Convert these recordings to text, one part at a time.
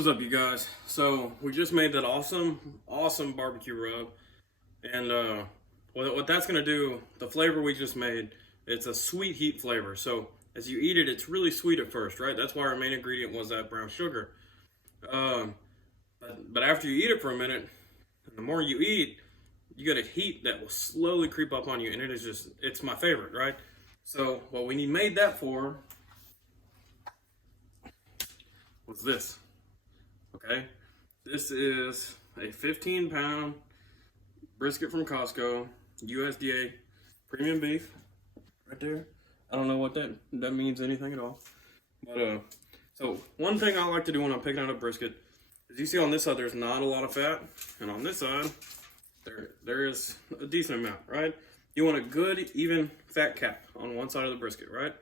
What's up, you guys? So we just made that awesome barbecue rub, and what that's gonna do, the flavor we just made, it's a sweet heat flavor. So as you eat it, it's really sweet at first, right? That's why our main ingredient was that brown sugar. But after you eat it for a minute, and the more you eat, you get a heat that will slowly creep up on you, and it's my favorite, right? So what we made that for was this. Okay, this is a 15-pound brisket from Costco, USDA premium beef, right there. I don't know what that means anything at all, but so one thing I like to do when I'm picking out a brisket is, you see on this side there's not a lot of fat, and on this side there is a decent amount, right? You want a good even fat cap on one side of the brisket, right?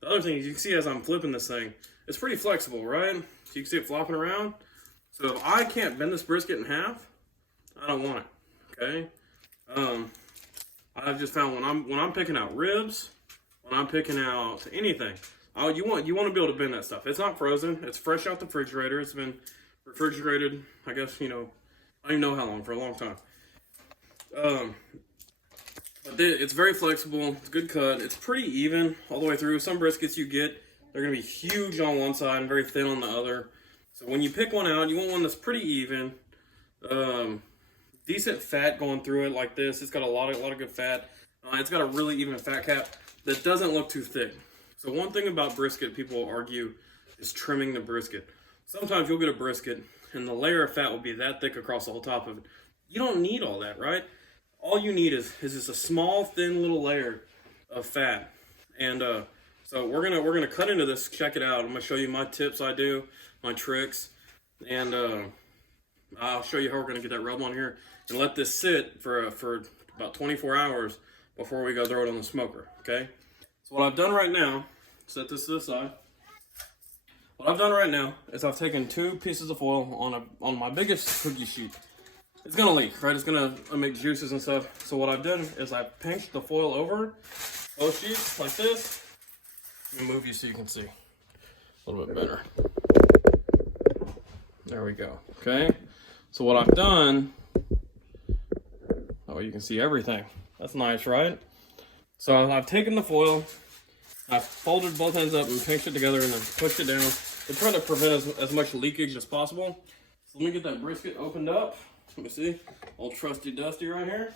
The other thing is, you can see as I'm flipping this thing, it's pretty flexible, right? So you can see it flopping around. So if I can't bend this brisket in half, I don't want it. Okay. I've just found when I'm picking out ribs, when I'm picking out anything, you want to be able to bend that stuff. It's not frozen. It's fresh out the refrigerator. It's been refrigerated, I guess, I don't even know how long, for a long time. But it's very flexible. It's a good cut. It's pretty even all the way through. Some briskets you get, they're gonna be huge on one side and very thin on the other. So when you pick one out, you want one that's pretty even, decent fat going through it like this. It's got a lot of good fat. It's got a really even fat cap that doesn't look too thick. So one thing about brisket people argue is trimming the brisket. Sometimes you'll get a brisket and the layer of fat will be that thick across the whole top of it. You don't need all that, right? All you need is just a small, thin little layer of fat. And so we're gonna cut into this. Check it out. I'm gonna show you my tips I do, my tricks, and I'll show you how we're gonna get that rub on here and let this sit for about 24 hours before we go throw it on the smoker. Okay. So what I've done right now, set this to the side. What I've done right now is I've taken 2 pieces of foil on my biggest cookie sheet. It's gonna leak, right? It's gonna make juices and stuff. So what I've done is I've pinched the foil over both sheets like this. Let me move you so you can see a little bit better. There we go. Okay. So what I've done, oh, you can see everything. That's nice, right? So I've taken the foil, I've folded both ends up and pinched it together and then pushed it down. We're trying to prevent as much leakage as possible. So let me get that brisket opened up. Let me see. Old trusty dusty right here.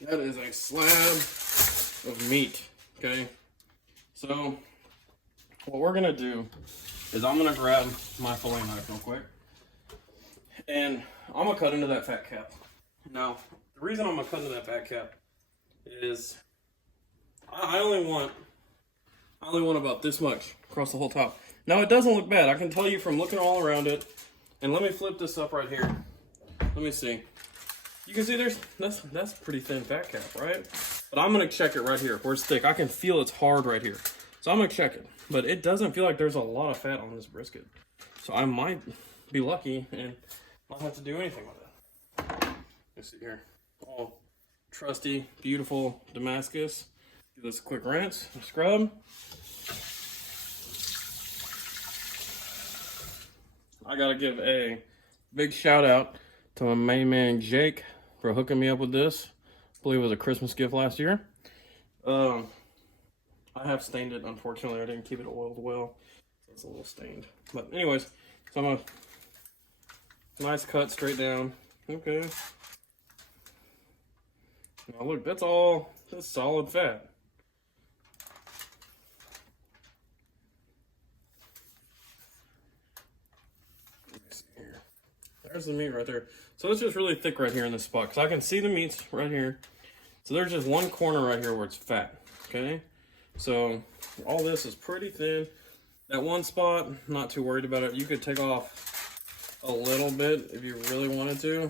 That is a slab of meat, okay? So what we're gonna do is I'm gonna grab my fillet knife real quick, and I'm gonna cut into that fat cap. Now, the reason I'm gonna cut into that fat cap is I only want about this much across the whole top. Now, it doesn't look bad. I can tell you from looking all around it. And let me flip this up right here. Let me see. You can see that's pretty thin fat cap, right? But I'm gonna check it right here where it's thick. I can feel it's hard right here. So I'm gonna check it. But it doesn't feel like there's a lot of fat on this brisket. So I might be lucky and not have to do anything with it. Let's see here. Oh, trusty, beautiful Damascus. Give this a quick rinse and scrub. I gotta give a big shout out to my main man Jake for hooking me up with this. I believe it was a Christmas gift last year. I have stained it, unfortunately. I didn't keep it oiled well. So it's a little stained. But anyways, so I'm a nice cut straight down. Okay. Now look, that's solid fat. There's the meat right there. So it's just really thick right here in this spot, because I can see the meats right here. So there's just one corner right here where it's fat, okay? So all this is pretty thin. That one spot, not too worried about it. You could take off a little bit if you really wanted to.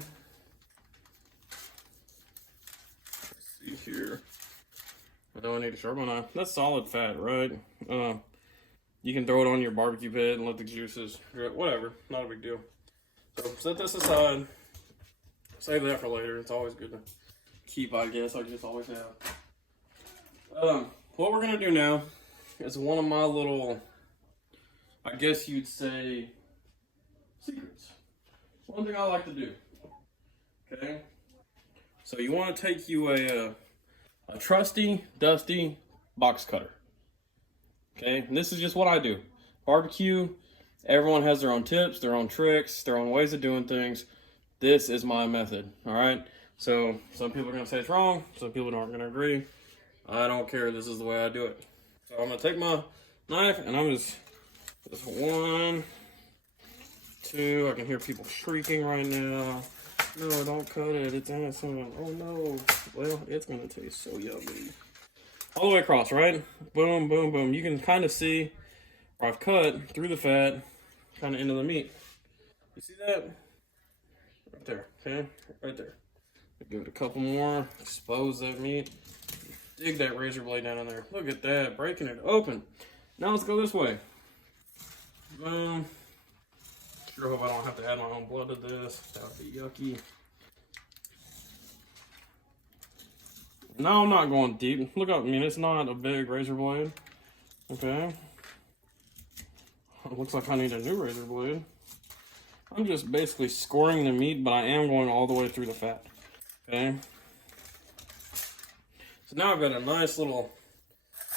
see here. I know I need a sharpen knife. That's solid fat, right? You can throw it on your barbecue pit and let the juices drip. Whatever, not a big deal. So set this aside. Save that for later. It's always good to keep, I guess. I just always have. What we're gonna do now is one of my little, I guess you'd say, secrets. One thing I like to do. Okay. So you want to take you a trusty, dusty box cutter. Okay, and this is just what I do. Barbecue, everyone has their own tips, their own tricks, their own ways of doing things. This is my method, all right? So some people are gonna say it's wrong, some people aren't gonna agree. I don't care, this is the way I do it. So I'm gonna take my knife and I'm just 1, 2, I can hear people shrieking right now. No, don't cut it, it's innocent. Oh no, well, it's gonna taste so yummy. All the way across, right? Boom, boom, boom. You can kind of see where I've cut through the fat, kind of into the meat. You see that? Right there, okay? Right there. Give it a couple more, expose that meat. Dig that razor blade down in there. Look at that, breaking it open. Now let's go this way. Boom. Sure hope I don't have to add my own blood to this. That would be yucky. No, I'm not going deep. Look up, I mean, it's not a big razor blade. Okay. It looks like I need a new razor blade. I'm just basically scoring the meat, but I am going all the way through the fat. Okay. So now I've got a nice little,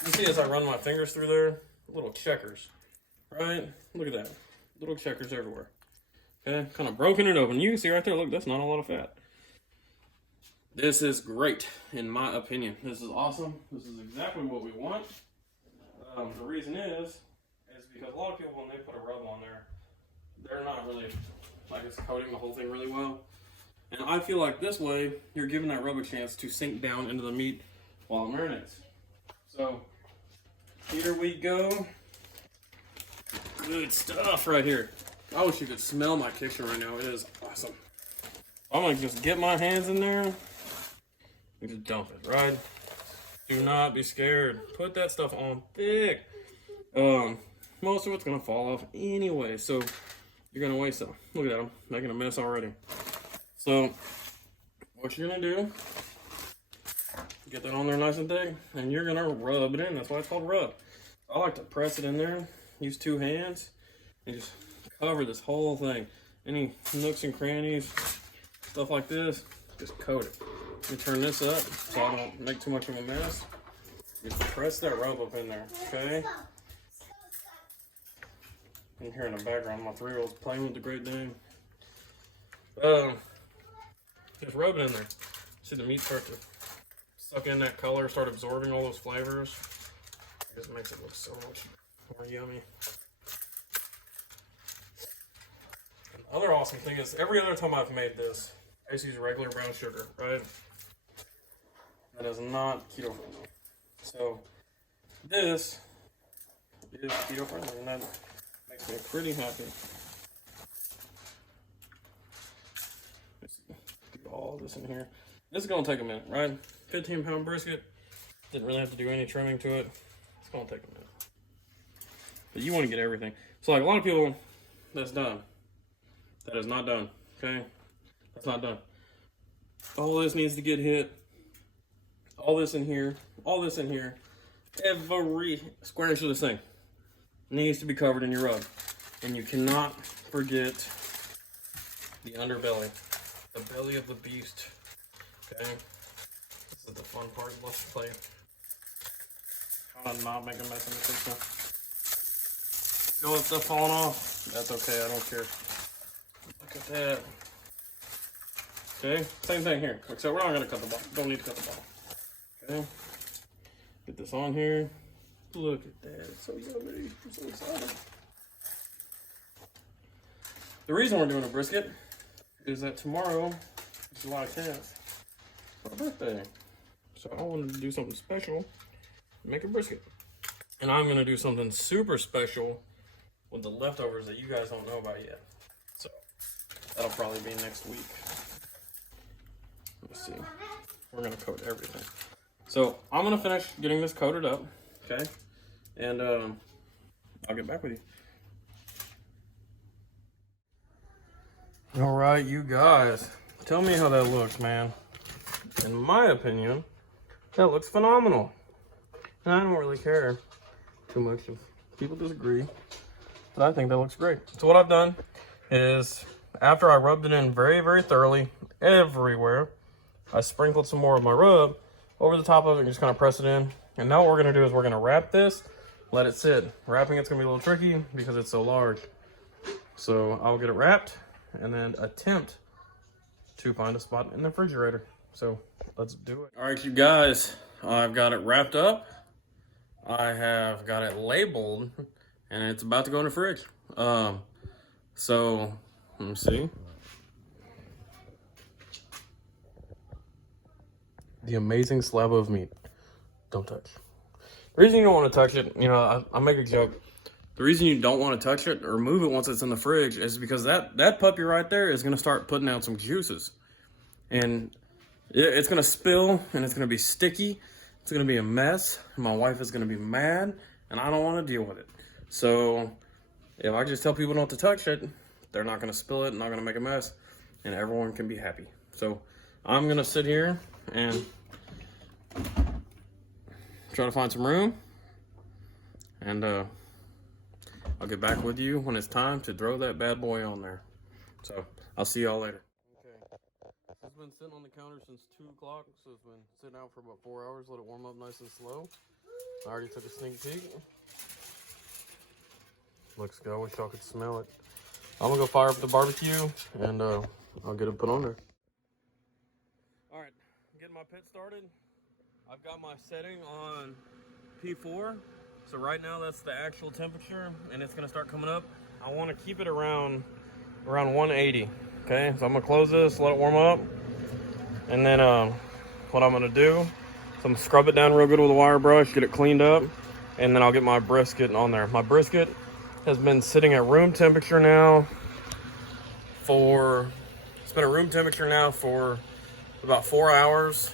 you see as I run my fingers through there, little checkers, right? Look at that. Little checkers everywhere. Okay, kind of broken it open. You can see right there, look, that's not a lot of fat. This is great, in my opinion. This is awesome. This is exactly what we want. The reason is because a lot of people, when they put a rub on there, they're not really, like, it's coating the whole thing really well. And I feel like this way, you're giving that rub a chance to sink down into the meat while it marinates. So, here we go. Good stuff right here. I wish you could smell my kitchen right now. It is awesome. I'm gonna just get my hands in there and just dump it, right? Do not be scared. Put that stuff on thick. Most of it's gonna fall off anyway, so you're gonna waste some. Look at them, making a mess already. So, what you're gonna do, get that on there nice and thick, and you're gonna rub it in. That's why it's called rub. I like to press it in there, use 2 hands, and just cover this whole thing. Any nooks and crannies, stuff like this, just coat it. Let me turn this up so I don't make too much of a mess. Just press that rub up in there, okay? You can hear in the background my 3-year-old's playing with the Great Dane. Just rub it in there. See the meat start to suck in that color, start absorbing all those flavors. It just makes it look so much more yummy. And the other awesome thing is, every other time I've made this, I just use regular brown sugar, right? That is not keto friendly. So this is keto friendly, and that makes me pretty happy. Let's see. Do all this in here. This is gonna take a minute, right? 15-pound brisket. Didn't really have to do any trimming to it. It's gonna take a minute. But you want to get everything. So like a lot of people, that's done. That is not done. Okay? That's not done. All this needs to get hit. All this in here. All this in here. Every square inch of this thing needs to be covered in your rub. And you cannot forget the underbelly. The belly of the beast. Okay? This is the fun part. Let's play. I'm not making a mess in the kitchen. Feel that stuff falling off? That's okay, I don't care. Look at that. Okay, same thing here. Except we're not gonna cut the bottom. Don't need to cut the bottom. Okay. Get this on here. Look at that. It's so yummy. I'm so excited. The reason we're doing a brisket is that tomorrow is July 10th. For our birthday. So I wanted to do something special. Make a brisket. And I'm gonna do something super special with the leftovers that you guys don't know about yet. So that'll probably be next week. Let's see. we're gonna coat everything. So I'm gonna finish getting this coated up, okay? And I'll get back with you. All right, you guys, tell me how that looks, man. In my opinion, that looks phenomenal. And I don't really care too much if people disagree, but I think that looks great. So what I've done is, after I rubbed it in very, very thoroughly everywhere, I sprinkled some more of my rub over the top of it and just kind of press it in. And now what we're gonna do is we're gonna wrap this, let it sit. Wrapping it's gonna be a little tricky because it's so large. So I'll get it wrapped and then attempt to find a spot in the refrigerator. So let's do it. All right, you guys, I've got it wrapped up. I have got it labeled and it's about to go in the fridge. So let me see. The amazing slab of meat. Don't touch. The reason you don't want to touch it, you know, I make a joke. The reason you don't want to touch it or move it once it's in the fridge is because that puppy right there is going to start putting out some juices. And it's going to spill and it's going to be sticky. It's going to be a mess. My wife is going to be mad and I don't want to deal with it. So if I just tell people not to touch it, they're not going to spill it, not going to make a mess, and everyone can be happy. So I'm going to sit here and try to find some room, and I'll get back with you when it's time to throw that bad boy on there. So I'll see y'all later. Okay, it's been sitting on the counter since 2 o'clock, so it's been sitting out for about 4 hours. Let it warm up nice and slow. I already took a sneak peek. Looks good. I wish y'all could smell it. I'm gonna go fire up the barbecue and I'll get it put on there. All right, getting my pit started. I've got my setting on P4. So right now that's the actual temperature and it's gonna start coming up. I wanna keep it around 180, okay? So I'm gonna close this, let it warm up. And then what I'm gonna do is I'm gonna scrub it down real good with a wire brush, get it cleaned up, and then I'll get my brisket on there. My brisket has been sitting at room temperature now for about 4 hours,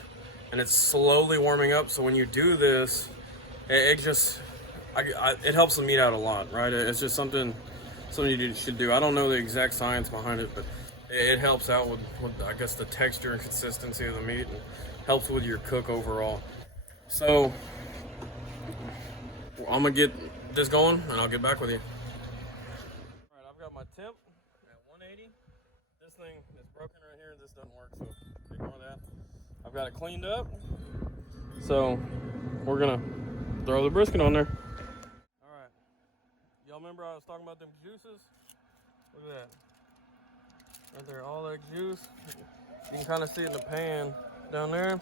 and it's slowly warming up. So when you do this, it helps the meat out a lot, right? It's just something you should do. I don't know the exact science behind it, but it helps out with I guess the texture and consistency of the meat, and helps with your cook overall. So I'm gonna get this going and I'll get back with you. All right, I've got my temp at 180. This thing is broken right here. This doesn't work, so ignore that. I've got it cleaned up. So we're gonna throw the brisket on there. All right, y'all remember I was talking about them juices? Look at that. Right there, all that juice. You can kind of see it in the pan down there.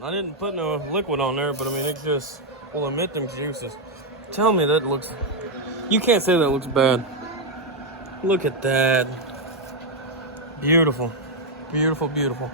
I didn't put no liquid on there, but I mean, it just will emit them juices. Tell me that looks, you can't say that looks bad. Look at that. Beautiful, beautiful, beautiful.